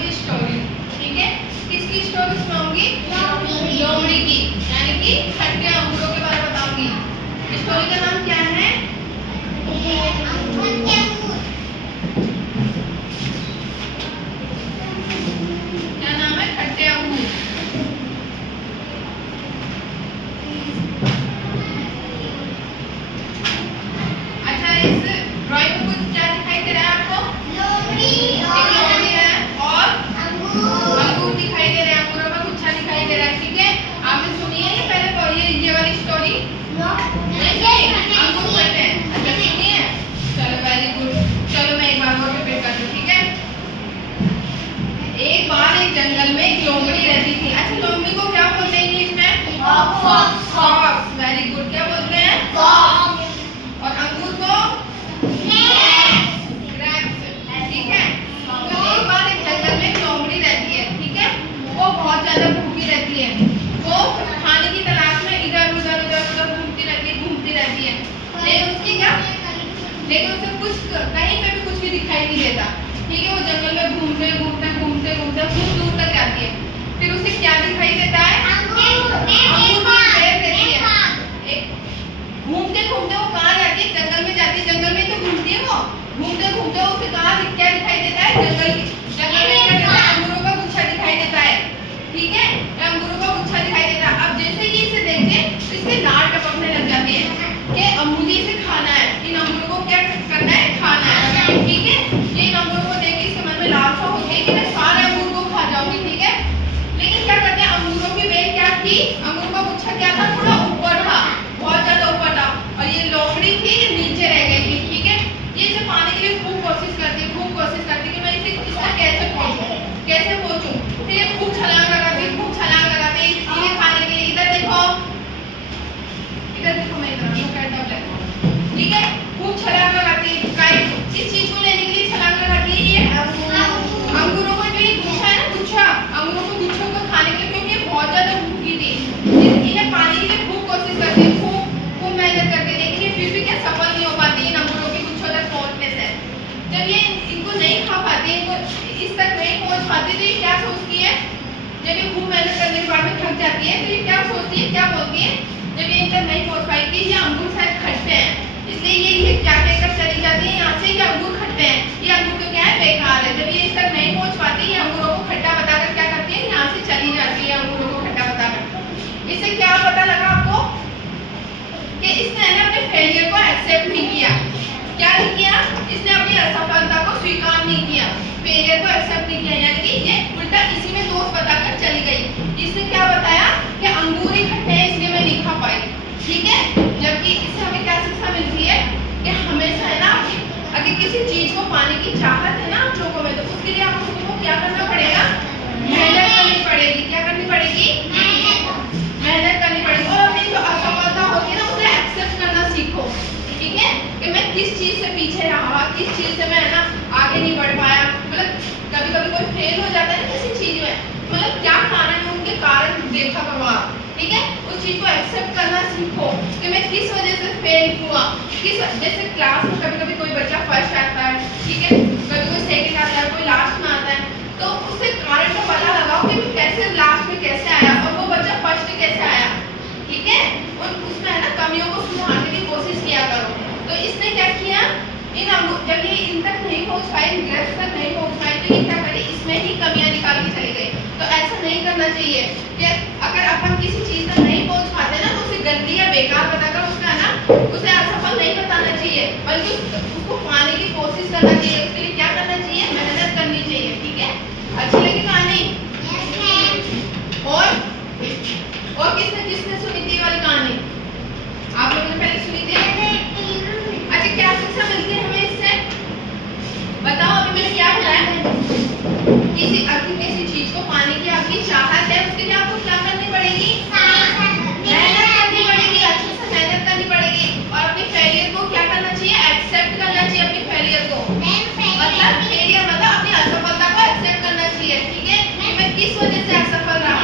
सुनाऊंगी story, ठीक है। किसकी स्टोरी सुनाऊंगी? लोमड़ी की, यानी कि खट्टे अंगूरों के बारे में बताऊंगी। स्टोरी का नाम क्या है? क्या नाम है? खट्टे अंगूर। अच्छा, इस ड्राइंग में कुछ क्या दिखाई दे रहा है आपको? लोमड़ी है और अंगूर दिखाई दे रहे हैं, अंगूरों का गुच्छा दिखाई दे रहा है, ठीक है। आपने सुनी है ये पहले ये वाली स्टोरी? अंगूर खट्टे हैं, अच्छा सुनी है? चलो वेरी गुड। चलो मैं एक बार और रिपीट करती हूँ, ठीक है। एक बार एक जंगल में एक लोमड़ी रहती थी। अच्छा, लोमड़ी को क्या बोलते हैं इंग्लिश में? फॉक्स। Very good. क्या बोलते हैं? और अंगूर को ग्रेप्स, ठीक है। तो एक बार एक जंगल में एक लोमड़ी रहती है, ठीक है। वो बहुत ज्यादा भूखी रहती है, वो खाने की तलाश में इधर उधर घूमती रहती है। लेकिन उसे कुछ कहीं पे भी कुछ भी दिखाई नहीं देता, ठीक है। वो जंगल में घूमते खूब दूर तक जाती है। फिर उसे क्या दिखाई देता है? अंगूर देती है। घूमते वो कहाँ जाती है? जंगल में जाती है। जंगल में तो घूमती है वो, घूमते उसे कहाँ क्या दिखाई देता है? जंगल में क्या देता है? अंगूरों का गुच्छा दिखाई देता है, ठीक है। अंगूरों का गुच्छा दिखाई देता है। अब जैसे ही इसे देखते तो इससे लार टपकने लग जाती है कि मुझे इसे खाना है, इन अंगूरों को क्या करना है? खाना है, ठीक है। ये इन अंगूरों को देख के इसके मन में लालसा होती है कि मैं सारे अंगूर को खा जाऊंगी, ठीक है। लेकिन क्या करते हैं, अंगूरों की बेल क्या थी? अंगूरों का गुच्छा क्या था? थोड़ा ऊपर था, बहुत ज्यादा ऊपर था। और ये लोमड़ी थी, ये नीचे रह गई थी, ठीक है। ये इसे पाने के लिए खूब कोशिश करती कि मैं इसका कैसे पहुंचूं। फिर ये खूब छलांग लगाती इसे खाने के लिए। इधर देखो मैं इधर, ठीक है। खूब छलांग लगाती है, किस चीज को लेने के लिए छलांग लगाती है? ये अंगूरों को, जो ये गुच्छा है ना, गुच्छा, अंगूरों को गुच्छों को खाने के लिए, क्योंकि ये बहुत ज्यादा भूखी थी। इन्हें पाने के लिए खूब कोशिश करती है, खूब मेहनत करती है, लेकिन ये फिर भी क्या सफल नहीं हो पाती इन अंगूरों के गुच्छों तक पहुंचने से। जब ये इनको नहीं खा पाती, इनको इस तक नहीं पहुंच पाती, तो ये क्या सोचती है? जब ये खूब मेहनत करने के बाद में थक जाती है, तो ये क्या सोचती है, क्या बोलती है? जब ये इन तक नहीं पहुंच पाएगी, ये अंगूर शायद खट्टे हैं, इसलिए ये क्या कहकर चली जाती है यहाँ से? ये अंगूर खट्टे हैं, ये अंगूर तो क्या है? बेकार है। जब ये इस तक नहीं पहुंच पाती, ये अंगूरों को खट्टा बताकर क्या करती है? यहाँ से चली जाती है, अंगूरों को खट्टा बताकर। इससे क्या पता लगा आपको? कि इसने अपने फेलियर को एक्सेप्ट नहीं किया। क्या नहीं किया? इसने अपनी असफलता को स्वीकार नहीं किया, फेलियर को एक्सेप्ट नहीं किया, यानी कि ये उल्टा इसी में दोष बताकर चली गई। इसने क्या बताया? कि अंगूर ही खट्टे हैं, इसलिए मैं नहीं खा पाई, ठीक है। जबकि इससे हमें क्या शिक्षा मिलती है? कि हमेशा है ना, अगर किसी चीज को पाने की चाहत है ना आप लोगों में, तो उसके लिए आप लोगों को क्या करना पड़ेगा? मेहनत करनी पड़ेगी। क्या करनी पड़ेगी? मेहनत करनी पड़ेगी। और अपनी जो असफलता होती है ना, उसे एक्सेप्ट करना सीखो, ठीक है। कि मैं किस चीज से पीछे रहा, किस चीज से मैं है ना आगे नहीं बढ़ पाया। मतलब कभी कोई फेल हो जाता है ना किसी चीज में, मतलब क्या कारण है, उनके कारण देखा करो आप, ठीक है। उस चीज को एक्सेप्ट करना सीखो कि मैं किस वजह से फेल हुआ। जैसे क्लास में कभी कोई बच्चा फर्स्ट आता है, ठीक है, कभी कोई सेकंड आता है, कोई लास्ट में आता है, तो उससे कारण का पता लगाओ कि मैं कैसे लास्ट में कैसे आया और वो बच्चा फर्स्ट कैसे आया, ठीक है। और उसमें है ना कमियों को सुधारने की कोशिश किया करो। तो इसने क्या किया? जब ये इन तक नहीं पहुंच पाए, ग्रेप्स तक नहीं पहुंच पाए, तो ये क्या करे? इसमें ही कमियां निकाल के चली गई। तो ऐसा नहीं करना चाहिए कि अगर अपन किसी चीज तक नहीं पहुंच पाते ना, तो उसे गलती या बेकार बताकर उसका ना उसे असफल नहीं बताना चाहिए, बल्कि उसको पाने की कोशिश करना चाहिए। उसके लिए क्या करना चाहिए? मेहनत करनी चाहिए, ठीक है। अच्छी लगी कहानी? और किसने सुनी थी वाली कहानी? आप लोगों ने पहले सुनी थी? अच्छा, क्या शिक्षा मिलती है हमें इससे? बताओ। अभी मैंने क्या बताया? किसी चीज को पाने की आपकी चाहत है, उसके लिए आपको क्या करनी पड़ेगी? मेहनत करनी पड़ेगी, अच्छे से मेहनत करनी पड़ेगी। और अपनी फेलियर को क्या करना चाहिए? एक्सेप्ट करना चाहिए अपनी फेलियर को। मतलब फेलियर मतलब अपनी असफलता को एक्सेप्ट करना चाहिए, ठीक है। मैं किस वजह से असफल रहा,